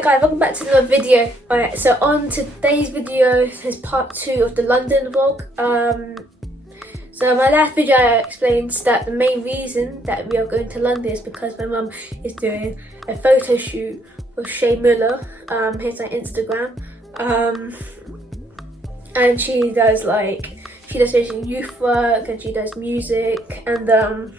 Alright guys, welcome back to another video. Alright, so on today's video is part 2 of the London vlog. So my last video I explained that the main reason that we are going to London is because my mum is doing a photo shoot for SHAYMULA. Here's her Instagram. And she does youth work and she does music and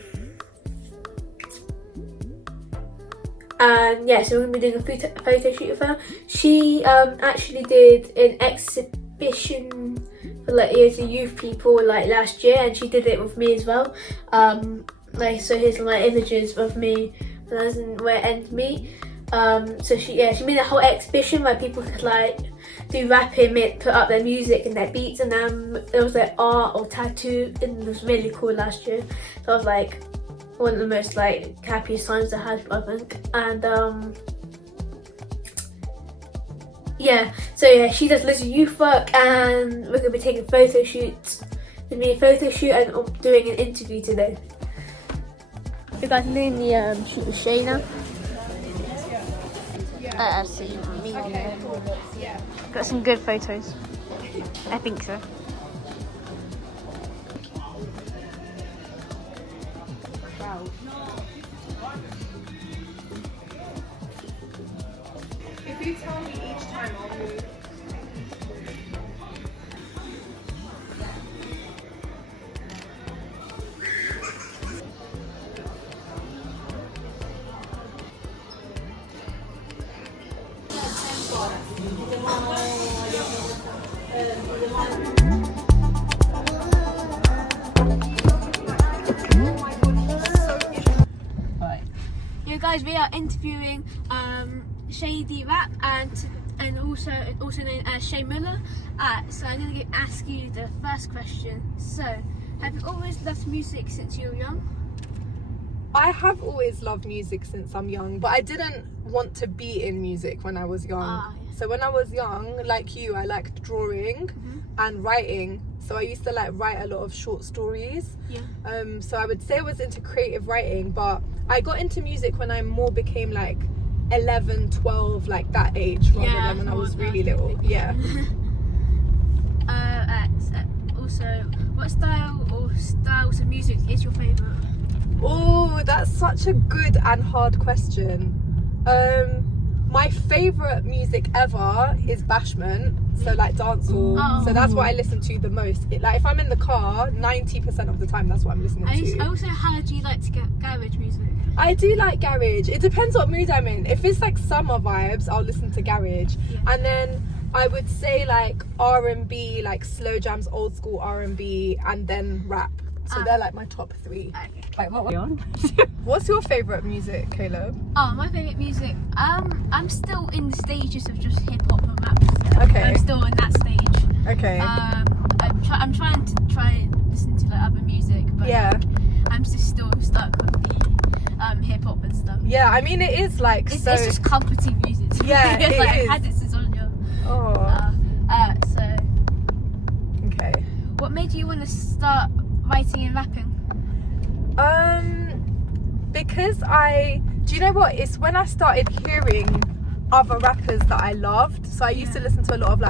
yeah, so we're going to be doing a photo shoot with her. She actually did an exhibition for years of youth people last year, and she did it with me as well. So here's my images of me when I was in Where Ends Meet. So she made a whole exhibition where people could do rapping, put up their music and their beats, and there was art or tattoo, and it was really cool last year. So I was one of the most happiest times I had, I think. And she does loads of youth work, and we're gonna be taking photo shoots. There's me a photo shoot and doing an interview today. You guys are doing the shoot with Shay now. See me. Got some good photos. I think so. If you tell me each time, I'll move. Yeah, guys, we are interviewing Shady Rap and also known as SHAYMULA. So I'm going to ask you the first question. So, have you always loved music since you were young? I have always loved music since I'm young, but I didn't want to be in music when I was young. Yes. So when I was young, like you, I liked drawing and writing. So I used to write a lot of short stories. Yeah. So I would say I was into creative writing, but I got into music when I more became 11, 12, that age, rather than when I was really little. Yeah. Also, what styles of music is your favourite? Oh, that's such a good and hard question. My favourite music ever is bashment, so dancehall. Oh. So that's what I listen to the most. If I'm in the car, 90% of the time that's what I'm listening to. I also heard you like to get garage music. I do like garage. It depends what mood I'm in. If it's summer vibes, I'll listen to garage. Yeah. And then I would say R&B, slow jams, old school R&B, and then rap. So they're my top 3. Okay. What were you on? What's your favourite music, Caleb? Oh, my favourite music. I'm still in the stages of just hip hop and rap. Okay. I'm still in that stage. Okay. I'm trying to listen to other music, but Yeah. I'm just still stuck with the hip hop and stuff. Yeah, I mean it is It's just comforting music to Yeah, me. it is. I've had it since I was young. Oh. So Okay. what made you want to start writing and rapping? Because do you know what? It's when I started hearing other rappers that I loved. So I used to listen to a lot of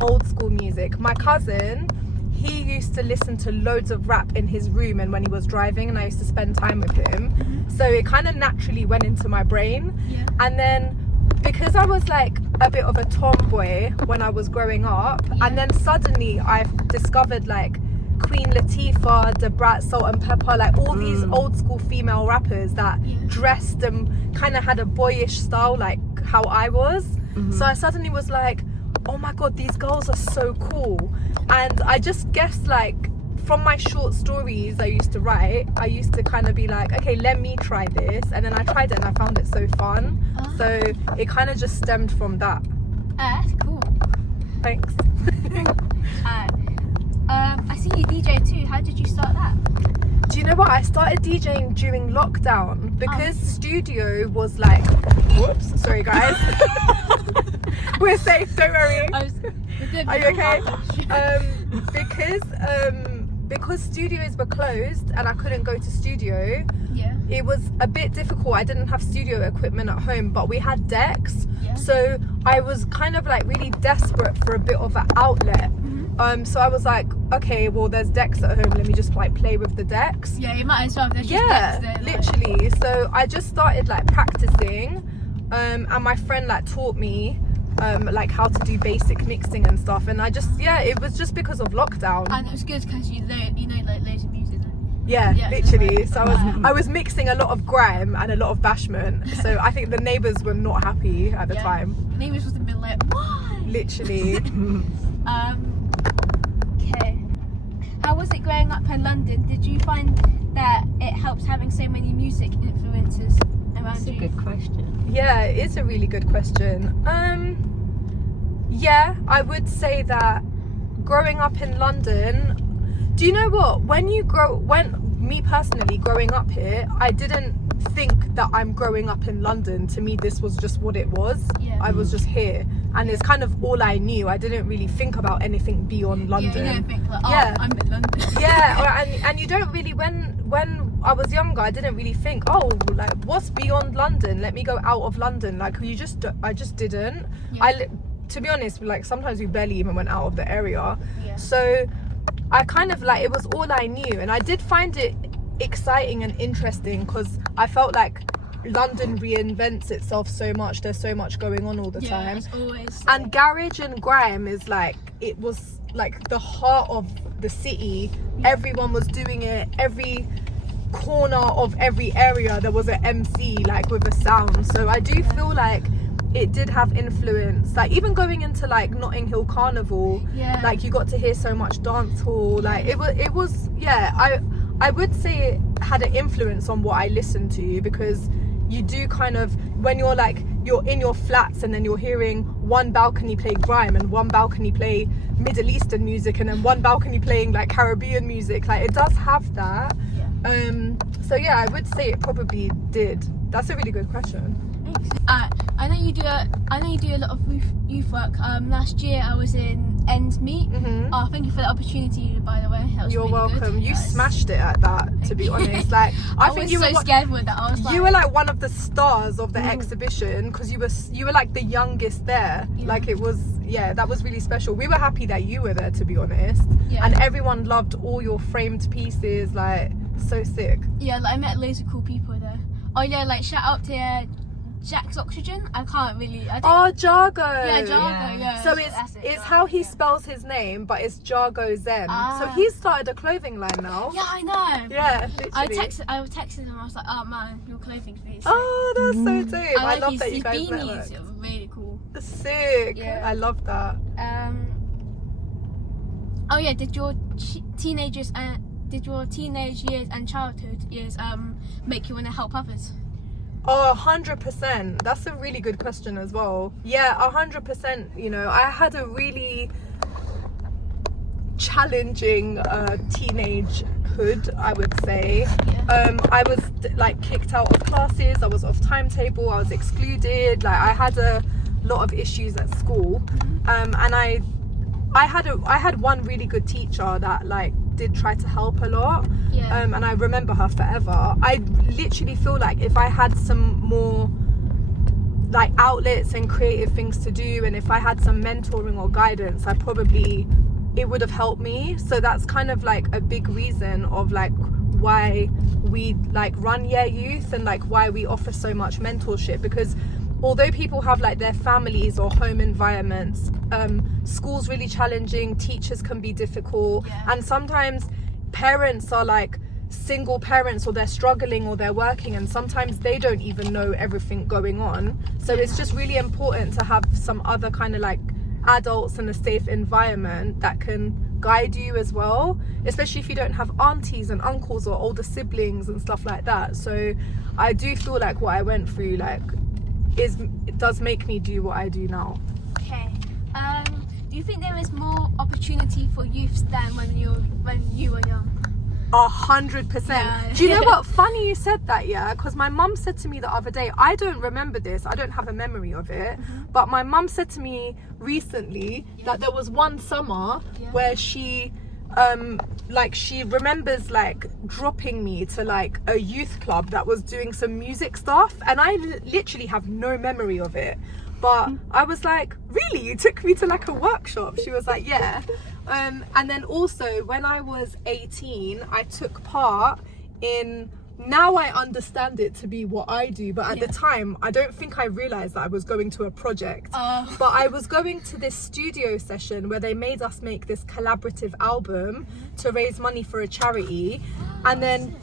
old school music. My cousin, he used to listen to loads of rap in his room and when he was driving, and I used to spend time with him. So it kind of naturally went into my brain. Yeah. And then because I was a bit of a tomboy when I was growing up, and then suddenly I've discovered Queen Latifah, Da Brat, Salt and Pepper, all these old school female rappers that dressed and kind of had a boyish style how I was. So I suddenly was oh my god, these girls are so cool. And I just guessed from my short stories I used to write, I used to kind of be okay, let me try this, and then I tried it and I found it so fun. So it kind of just stemmed from that. That's cool. Thanks. I see you DJ too. How did you start that? Do you know what? I started DJing during lockdown because studio was whoops, sorry guys. We're safe, don't worry. Are you okay? Because studios were closed and I couldn't go to studio. it was a bit difficult. I didn't have studio equipment at home, but we had decks. So I was kind of like really desperate for a bit of an outlet. So I was like, okay, well, there's decks at home, let me just like play with the decks. Yeah, you might as well. There's just decks there, literally. So I just started like practicing, and my friend like taught me like how to do basic mixing and stuff, and I just it was just because of lockdown. And it was good because you know like loads of music. Yeah, literally. So I was mixing a lot of grime and a lot of bashment. So I think the neighbours were not happy at the time. Neighbours was a bit like, why? Literally. Okay. How was it growing up in London? Did you find that it helps having so many music influences around That's you? a good question. Yeah, it's a really good question. Yeah, I would say that growing up in London, do you know what? Me personally, growing up here, I didn't think that I'm growing up in London. To me, this was just what it was. I was just here, and it's kind of all I knew. I didn't really think about anything beyond London. You don't think like, I'm in London. And you don't really, when I was younger, I didn't really think, oh, like, what's beyond London? Let me go out of London. Like, I just didn't. To be honest, like, sometimes we barely even went out of the area. So I kind of like, it was all I knew, and I did find it exciting and interesting because I felt like London reinvents itself so much. There's so much going on all the time. It's always And garage and grime is like, it was like the heart of the city. Everyone was doing it. Every corner of every area there was an MC like with a sound. So I do feel like it did have influence. Like even going into like Notting Hill Carnival, like you got to hear so much dance hall. Like it was I would say it had an influence on what I listened to, because you do kind of, when you're in your flats and then you're hearing one balcony play grime and one balcony play Middle Eastern music and then one balcony playing like Caribbean music, like it does have that. So yeah, I would say it probably did. That's a really good question. I know you do a lot of youth work. Last year I was in Ends Meet. Thank you for the opportunity, by the way. That was You're really welcome. Good. You smashed it at that, to be honest. Like I think was you so were scared with that. I was like, you were like one of the stars of the exhibition, because you were like the youngest there. Like it was, that was really special. We were happy that you were there, to be honest. And everyone loved all your framed pieces. Like so sick. Like I met loads of cool people there. Oh yeah, like shout out to Jack's Oxygen. I can't really. Jargo. Yeah, Jargo. Yeah. So it's how he spells his name, but it's Jargo Zen. So he's started a clothing line now. Yeah, I know. Yeah, literally. I texted him. I was like, oh man, your clothing piece. Oh, that's so dope. I love that you guys beanies. It was really cool. Sick. Yeah. I love that. Oh yeah, did your teenage years and childhood years make you want to help others? Oh, 100%. That's a really good question as well. Yeah, 100%. You know, I had a really challenging teenagehood, I would say. I was like kicked out of classes. I was off timetable. I was excluded. Like I had a lot of issues at school. And I had one really good teacher that like did try to help a lot. And I remember her forever. I literally feel like if I had some more like outlets and creative things to do, and if I had some mentoring or guidance, it would have helped me. So that's kind of like a big reason of like why we like run Youth, and like why we offer so much mentorship, because although people have like their families or home environments, school's really challenging, teachers can be difficult, and sometimes parents are like single parents, or they're struggling, or they're working, and sometimes they don't even know everything going on. So it's just really important to have some other kind of like adults in a safe environment that can guide you as well, especially if you don't have aunties and uncles or older siblings and stuff like that. So I do feel like what I went through like it does make me do what I do now. Okay. Do you think there is more opportunity for youths than when you were young? 100%. Do you know what? Funny you said that, because my mum said to me the other day, I don't remember this, I don't have a memory of it, but my mum said to me recently that there was one summer where she like she remembers like dropping me to like a youth club that was doing some music stuff, and I literally have no memory of it. But I was like, really? You took me to like a workshop? She was like, yeah. And then also when I was 18, I took part in, now I understand it to be what I do, but at the time I don't think I realized that I was going to a project. But I was going to this studio session where they made us make this collaborative album to raise money for a charity. And then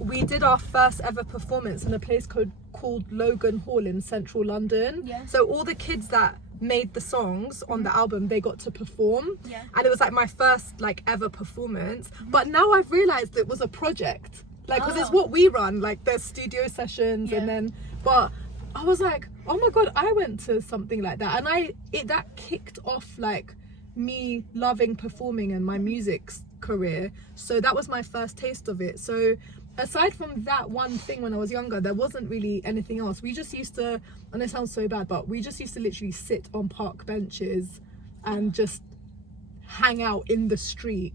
we did our first ever performance in a place called Logan Hall in central London. So all the kids that made the songs on the album, they got to perform, and it was like my first like ever performance. But now I've realized it was a project, like, because it's what we run, like there's studio sessions, and then, but I was like, oh my god, I went to something like that, and that kicked off like me loving performing and my music career. So that was my first taste of it. So aside from that one thing when I was younger, there wasn't really anything else. We just used to, and it sounds so bad, but we just used to literally sit on park benches and just hang out in the street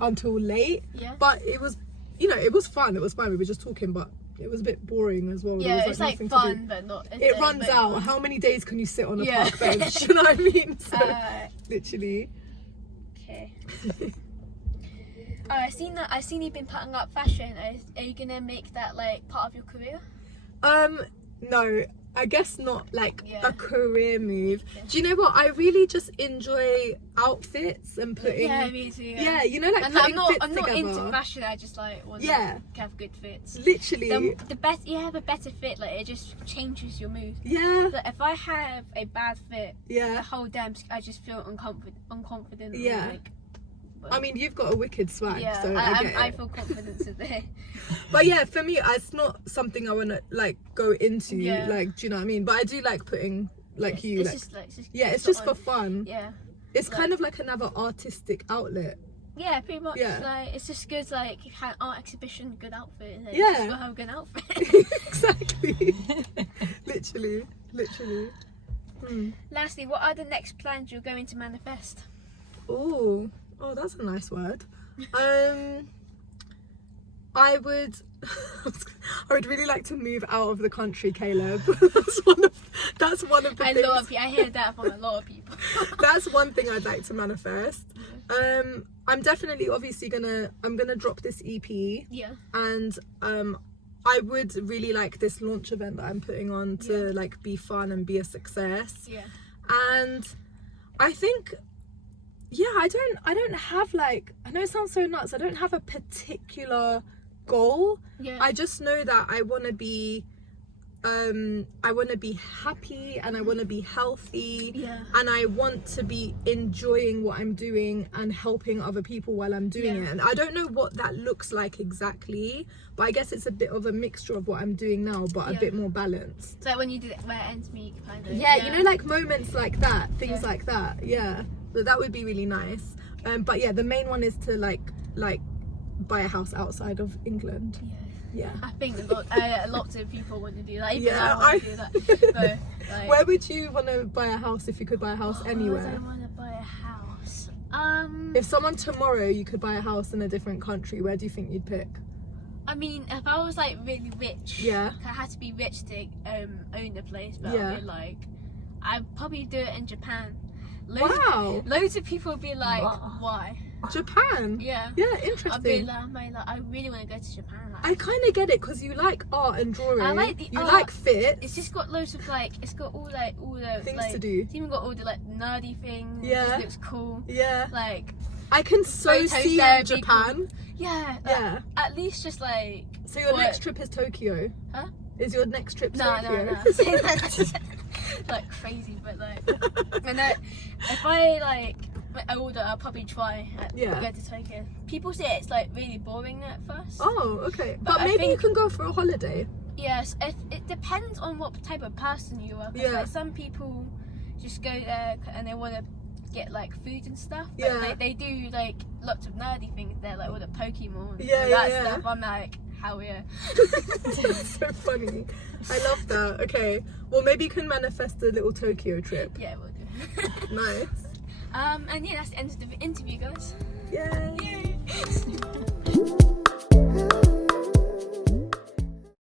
until late. But it was, you know, it was fun, it was fine, we were just talking, but it was a bit boring as well. Yeah, it's like fun, but not... It runs out. How many days can you sit on a park bench? You know what I mean? So, literally. Okay. I've seen you've been putting up fashion. Are you gonna make that like part of your career? No, I guess not like a career move. Do you know what? I really just enjoy outfits and putting. Yeah, me too. Yeah, you know, like and putting I'm not together. into fashion. I just like want to have good fits. Literally. The best, you have a better fit. Like it just changes your mood. Yeah. Like, if I have a bad fit, Yeah. the whole day I just feel unconfident. Yeah. Like, I mean, you've got a wicked swag, yeah, so I feel confident today. But yeah, for me, it's not something I want to like go into. Like, do you know what I mean? But I do like putting like it's just for fun. Yeah, it's kind of like another artistic outlet. Yeah, pretty much. Like it's just good. Like you had art exhibition, good outfit. Like, yeah, you just gotta have a good outfit. Exactly. literally. Lastly, what are the next plans you're going to manifest? Oh, that's a nice word. I would really like to move out of the country, Caleb. That's one of the things. I hear that from a lot of people. That's one thing I'd like to manifest. I'm definitely obviously I'm gonna drop this EP. Yeah. And I would really like this launch event that I'm putting on to like be fun and be a success. Yeah. And I think I don't have like, I know it sounds so nuts, I don't have a particular goal. I just know that I want to be happy and I want to be healthy, and I want to be enjoying what I'm doing and helping other people while I'm doing it. And I don't know what that looks like exactly, but I guess it's a bit of a mixture of what I'm doing now, but a bit more balanced. So like when you did it where ends meet kind of. You know, like moments like that, things like that. So that would be really nice. But yeah, the main one is to like buy a house outside of England. Yeah. I think lots of people want to do that. Even I want to do that. So, like, where would you want to buy a house if you could buy a house anywhere? Where do I want to buy a house? If someone tomorrow you could buy a house in a different country, where do you think you'd pick? I mean, if I was like really rich, I had to be rich to own the place. But I'd be like, I'd probably do it in Japan. Loads of people would be like, why? Japan? Yeah, interesting. I'd be like, I really want to go to Japan. Like, I kind of get it because you like art and drawing. I like you art. Like fit. It's just got loads of like, it's got all the things like, to do. It's even got all the like nerdy things. It just looks cool. Like I can so see Japan. Cool. Yeah. At least just like. So your next trip is Tokyo? Huh? Is your next trip Tokyo? No. Like crazy, but like, if I like older, I'll probably try go to Tokyo. People say it's like really boring at first. Oh, okay. But maybe you can go for a holiday. Yes, it depends on what type of person you are. Like, some people just go there and they want to get like food and stuff. But they do like lots of nerdy things there, like all the Pokemon and that stuff. I'm like, hell yeah. That's so funny. I love that. Okay, well maybe you can manifest a little Tokyo trip. Yeah, we'll do. Nice. And that's the end of the interview, guys. Yay.